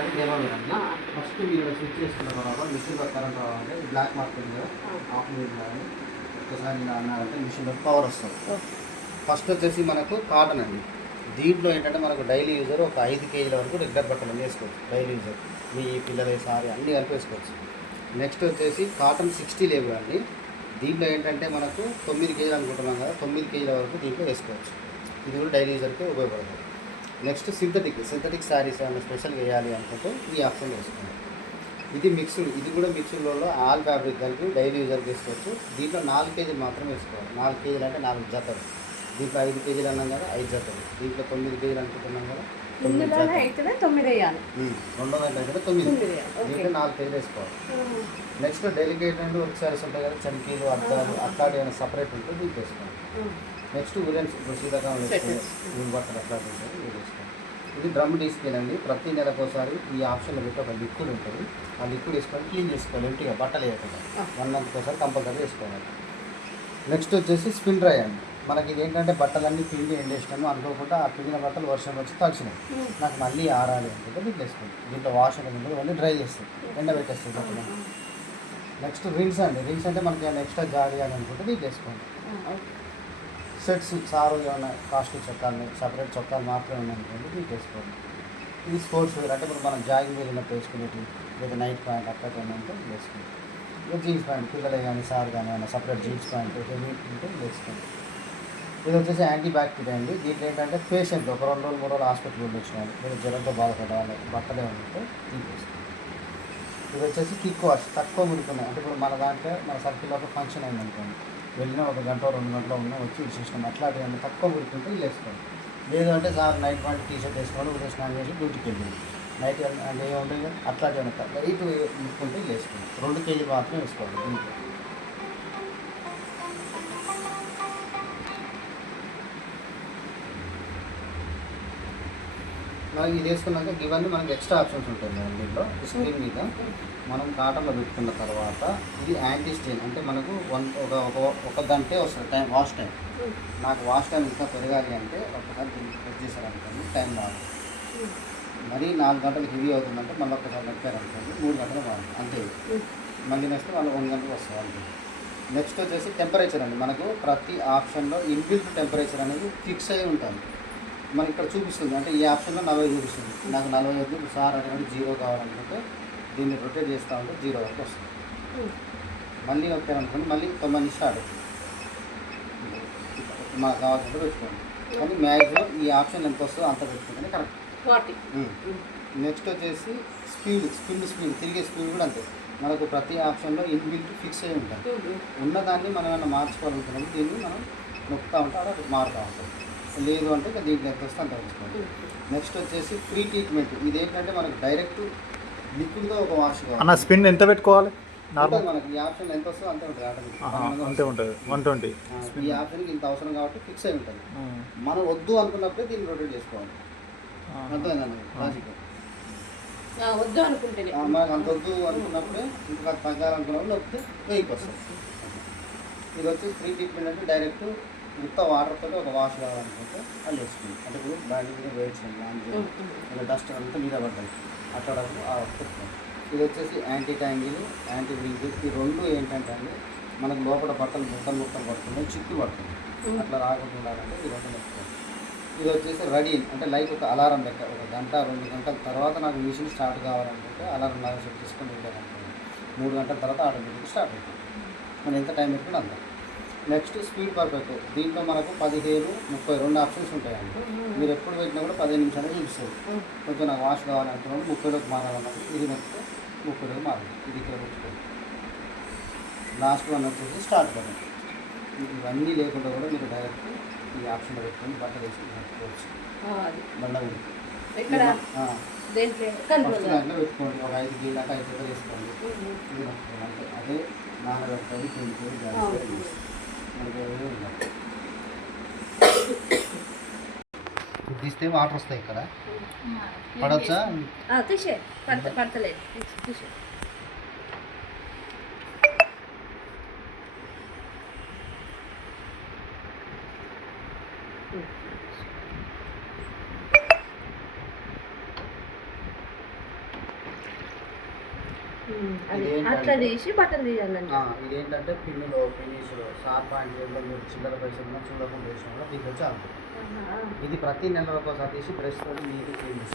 వచ్చేసరికి డెమో అండి. ఫస్ట్ మీరు స్విచ్ చేసుకున్న తర్వాత మిషన్లో కరెంట్ రావాలంటే బ్లాక్ మార్క్ ఉంది కదా, ఆఫ్ మీద కానీ ఒక్కసారి ఇలా అన్నారంటే మిషన్లో పవర్ వస్తుంది. ఫస్ట్ వచ్చేసి మనకు కాటన్ అండి. దీంట్లో ఏంటంటే మనకు డైలీ యూజర్ ఒక 5 కేజీల వరకు రెగ్యులర్ బట్టలు అన్నీ వేసుకోవచ్చు. డైలీ యూజర్ మీ పిల్లల సారీ అన్నీ కలిపి వేసుకోవచ్చు. నెక్స్ట్ వచ్చేసి కాటన్ 60 లేవు అండి. దీంట్లో ఏంటంటే మనకు 9 కేజీలు అనుకుంటున్నాం కదా, 9 కేజీల వరకు దీంట్లో వేసుకోవచ్చు. ఇది కూడా డైలీ యూజర్కి ఉపయోగపడుతుంది. నెక్స్ట్ సింథటిక్ శారీస్ ఏమైనా స్పెషల్గా వేయాలి అనుకుంటే ఈ ఆప్షన్ వేసుకోండి. ఇది మిక్స్డ్, ఇది కూడా మిక్స్డ్లో ఆల్ ఫ్యాబ్రిక్ కలిపి డైలీ యూజర్కి వేసుకోవచ్చు. దీంట్లో 4 కేజీలు మాత్రమే వేసుకోవాలి. 4 కేజీలు అంటే 4 జతలు. దీంట్లో 5 కేజీలు అన్నాం కదా, 5 జతలు. దీంట్లో 9 కేజీలు అనుకుంటున్నాం కదా, 9 జతలు. రెండో దాంట్లో అయితే 9. దీంట్లో 4 కేజీలు వేసుకోవాలి. Next delicate and work saris ఉంటాయి కదా, చమ్కీలు, అద్దాలు అట్లాంటి ఏమైనా సపరేట్ ఉంటే దీనికి వేసుకోవాలి. నెక్స్ట్ ఉలెన్స్ ఇప్పుడు శీతాకాలం వేసుకొని బట్టలు అట్లాంటి ఉంటాయి, ఇది వేసుకోవాలి. ఇది డ్రమ్ డీస్కేల్ అండి. ప్రతి నెలకోసారి ఈ ఆప్షన్లో పెట్టి ఒక లిక్విడ్ ఉంటుంది. ఆ లిక్విడ్ వేసుకొని క్లీన్ చేసుకోవాలి. ఎంటిగా బట్టలు వేయకుండా 1 మంత్కి ఒకసారి కంపల్సరీ వేసుకోవాలి. నెక్స్ట్ వచ్చేసి స్పిన్ డ్రై అండి. మనకి ఇది ఏంటంటే బట్టలన్నీ పిండి ఎండేసినాము అనుకోకుండా ఆ పిండిన బట్టలు వర్షం వచ్చి తడిచినాయి, నాకు మళ్ళీ ఆరాలి అనుకుంటే దీంట్లో వేసుకోండి. దీంట్లో వాష్ ఉంటుంది, మళ్ళీ డ్రై చేస్తుంది, ఎండబెట్టేస్తుంది బట్టలు. నెక్స్ట్ రిన్స్ అండి. రిన్స్ అంటే మనకి ఏమైనా ఎక్స్ట్రా జాడీయాలి అనుకుంటే దీంట్లో వేసుకోండి. సెట్స్ సారు ఏమైనా కాస్ట్లీ చొక్కాలు, సపరేట్ చొక్కాలు మాత్రమే ఉన్నాయనుకోండి దీంట్లో వేసుకోండి. ఇది స్పోర్ట్స్ వేర్ అంటే ఇప్పుడు మనం జాగింగ్ వెళ్ళినప్పుడు వేసుకునేవి, లేదా నైట్ ప్యాంట్ అక్కడ ఉంటే వేసుకోండి. ఇక జీన్స్ ప్యాంట్ పిల్లలే కానీ సార్ కానీ ఏమైనా సపరేట్ జీన్స్ ప్యాంట్ హెవీ ఉంటే వేసుకోండి. ఇది వచ్చేసి యాంటీ బ్యాక్టీరియా అండి. దీంట్లో ఏంటంటే పేషెంట్ ఒక 2 రోజులు 3 రోజులు హాస్పిటల్ వెళ్ళి వచ్చినారు, లేదా జ్వరంతో బాధపడే వాళ్ళకి బట్టలే ఉంటే తీసేసుకోండి. ఇది వచ్చేసి కిక్ వాష్, తక్కువ ముడుకున్నాయి అంటే ఇప్పుడు మన దాంట్లో మన సర్కిల్లో ఒక ఫంక్షన్ అయిందనుకోండి, వెళ్ళినా 1 గంట 2 గంటలో ఉన్నా వచ్చి విశేషం అట్లాంటివి తక్కువ ముడుకుంటే ఇది వేసుకోండి. లేదు అంటే సార్ నైట్ పాయింట్ టీషర్ట్ వేసుకోండి, ఉదయం స్నానం చేసి డ్యూటీకి వెళ్ళింది నైట్ అంటే ఏముంటుంది కదా అట్లాంటివి ఏమన్నా లైట్ ముడుకుంటే ఇది వేసుకోండి. 2 కేజీలు మాత్రమే వేసుకోండి. దీంట్లో మనకి ఇది వేసుకున్నాక ఇవన్నీ మనకి ఎక్స్ట్రా ఆప్షన్స్ ఉంటాయి మేడం. దీంట్లో స్క్రీన్ మీద మనం కాటన్లో పెట్టుకున్న తర్వాత ఇది యాంటీ స్టెయిన్ అంటే మనకు ఒక గంటే వస్తుంది టైం, వాష్ టైం. నాకు వాష్ టైం ఇంకా పెరగాలి అంటే ఒకసారి దీన్ని సెట్ చేశారనుకోండి, టైం రాదు. మరీ 4 గంటలు హెవీ అవుతుందంటే మళ్ళీ ఒకసారి పెట్టారనుకోండి 3 గంటలు బాగుంది అంతే. మళ్ళీ నెక్స్ట్ వాళ్ళు 1 గంటలు వస్తుంది అంతే. నెక్స్ట్ వచ్చేసి టెంపరేచర్ అండి. మనకు ప్రతి ఆప్షన్లో ఇన్బిల్ట్ టెంపరేచర్ అనేది ఫిక్స్ అయి ఉంటుంది. మనకి ఇక్కడ చూపిస్తుంది అంటే ఈ ఆప్షన్లో 40 చూపిస్తుంది. నాకు 40 వద్దు సార్ అనేది 0 కావాలనుకుంటే దీన్ని రొటేట్ చేస్తూ ఉంటే 0 వరకు వస్తుంది. మళ్ళీ వచ్చారనుకోండి మళ్ళీ 90 స్టార్ట్ అవుతుంది. మాకు కావాల్సినట్టు పెట్టుకోండి. కానీ మ్యాక్సిమం ఈ ఆప్షన్ ఎంత వస్తుందో అంత పెట్టుకుంటే కరెక్ట్. నెక్స్ట్ వచ్చేసి స్పీడ్ తిరిగే స్పీడ్ కూడా అంతే. మనకు ప్రతి ఆప్షన్లో ఇన్బిల్ట్ ఫిక్స్ అయి ఉంటుంది. ఉన్నదాన్ని మనం ఏమైనా మార్చుకోవాలనుకున్నప్పుడు దీన్ని మనం నొక్కుతూ ఉంటే అలా మారుతూ ఉంటుంది. లేదు అంటే ఇక దీంట్లో ఎంత వస్తే అంత ఉంచుకోండి. నెక్స్ట్ వచ్చేసి ఫ్రీ ట్రీట్మెంట్. ఇది ఏంటంటే మనకు డైరెక్ట్ లిక్విడ్గా ఒక వాష్ కావాలి. స్పిన్ ఎంత పెట్టుకోవాలి? మనకి ఈ ఆప్షన్ ఎంత వస్తుందో అంతే ఉంటుంది, అంతే ఉంటుంది. 120 ఈ ఆప్షన్కి ఇంత అవసరం కాబట్టి ఫిక్స్ అయి ఉంటుంది. మనం వద్దు అనుకున్నప్పుడే దీన్ని రొటేట్ చేసుకోవాలి. అంతేనండి లాజిక్. వద్దు అనుకుంటే మనకు అంత వద్దు అనుకున్నప్పుడే ఇంకా తగ్గాలనుకున్నప్పుడు లేకపోతే వెయ్యికి వస్తుంది. ఇది వచ్చి ఫ్రీ ట్రీట్మెంట్ అంటే డైరెక్ట్ ఉత్త వాటర్తో ఒక వాష్ కావాలనుకుంటే అది వేసుకుంది. అంటే ఇప్పుడు బాడీ మీద వేయించండి, ఇలా డస్ట్ అంతా మీద పడ్డాయి అట్లా పెట్టుకోండి. ఇది వచ్చేసి యాంటీ ట్యాంగిల్, యాంటీ వ్రింకిల్. ఈ 2 ఏంటంటే అండి మనకు లోపల బట్టలు ముట్టలు పడుతున్నాయి, చిక్కు పడుతుంది, అట్లా రాకుండా ఉండాలంటే ఈ 2 పెట్టుకోండి. ఇది వచ్చేసి రెడీన్ అంటే లైక్ ఒక అలారం లెక్క. 1 గంట 2 గంటల తర్వాత నాకు మిషన్ స్టార్ట్ కావాలనుకుంటే అలారం లాగా సెట్ చేసుకొని వెళ్ళాలనుకోండి 3 గంటల తర్వాత ఆటోమేటిక్గా స్టార్ట్ అవుతుంది. మనం ఎంత టైం పెట్టుకుని అంత. Next speed perfect. దీంట్లో మనకు 15, 32 ఆప్షన్స్ ఉంటాయండి. మీరు ఎప్పుడు పెట్టినా కూడా 15 నిమిషాలు చూపిస్తుంది. కొంచెం నాకు వాష్ కావాలనుకున్నప్పుడు 30లోకి మారాలన్నప్పుడు ఇది నెక్స్ట్ 30లోకి మారాలి. ఇది ఇక్కడ పెట్టుకోండి. లాస్ట్ వన్ వచ్చేసి స్టార్ట్ బటన్. ఇవన్నీ లేకుండా కూడా మీరు డైరెక్ట్ ఈ ఆప్షన్లో పెట్టుకొని బట్టలు వేసి పెట్టుకోవచ్చు. బండ దాంట్లో పెట్టుకోండి. ఒక 5 కేజీ దాకా 5 జతలు వేసుకోండి. ఇది నచ్చుకోండి అంటే అదే నానబెట్టాలి 20 కేజీ తీస్తే వాటర్ వస్తాయి ఇక్కడ పడవచ్చా? పడతలేదు. అది ఇదేంటంటే- అట్లా తీసి బట్టలు తీయాలండి. ఇదేంటంటే పిన్నులో ఫినిష్లో షార్ప్ పాయింట్ జేబులో మీరు చిల్లర పైసలు ఉన్నా చూడకుండా వేసిన కూడా దీంట్లో చాలు. ఆహా. ఇది ప్రతి నెలలో ఒకసారి తీసి బ్రష్ తోటి నీట్గా క్లీన్